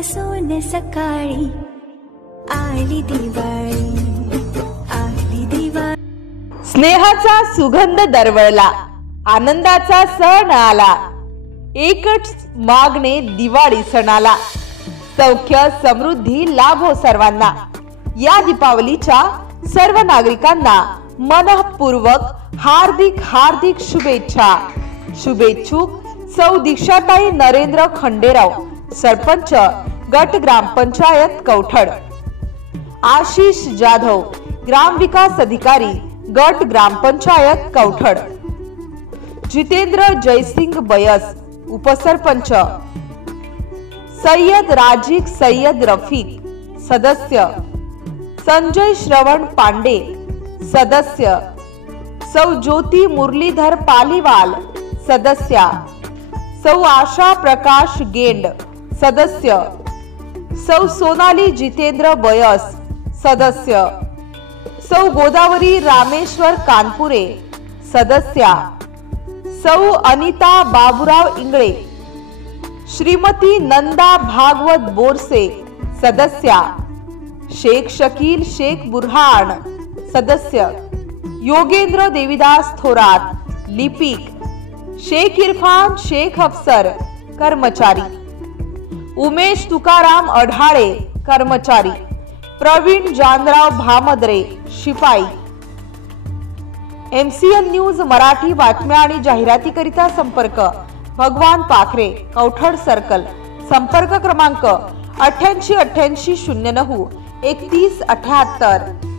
बसून सकाळी आली दिवाळी, आली दिवाळी। स्नेहाचा सुगंध दरवळला, आनंदाचा सण आला, एकच मागणे दिवाळी सणाला। सौख्य समृद्धी लाभो सर्वांना। या दीपावलीच्या सर्व नागरिकांना मनःपूर्वक हार्दिक हार्दिक शुभेच्छा। शुभेच्छुक सौ दीक्षाताई नरेंद्र खंडेराव, सरपंच गट ग्रामपंचायत कवठड। आशिष जाधव, ग्राम विकास अधिकारी गट ग्रामपंचायत कवठड। जितेंद्र जयसिंग बयस, उपसरपंच। सय्यद राजिक सय्यद रफीक, सदस्य। संजय श्रवण पांडे, सदस्य। सौ ज्योती मुरलीधर पालीवाल, सदस्या। सौ आशा प्रकाश गेंड, सदस्य। सौ सोनाली जितेंद्र बयस, सदस्य। सौ गोदावरी रामेश्वर कानपुरे, सदस्या। सौ अनिता बाबूराव इंगळे। श्रीमती नंदा भागवत बोरसे, सदस्या। शेख शकील शेख बुरहान, सदस्य। योगेंद्र देवीदास थोरात, लिपिक। शेख इरफान शेख अफसर, कर्मचारी। उमेश तुकाराम अढाळे, कर्मचारी। प्रवीण जानराव भामद्रे, शिपाई। MCN न्यूज मराठी बातम्या आणि जाहिरातीकरिता संपर्क भगवान पाखरे, कवठड सर्कल। संपर्क क्रमांक 88 88 09 31 78।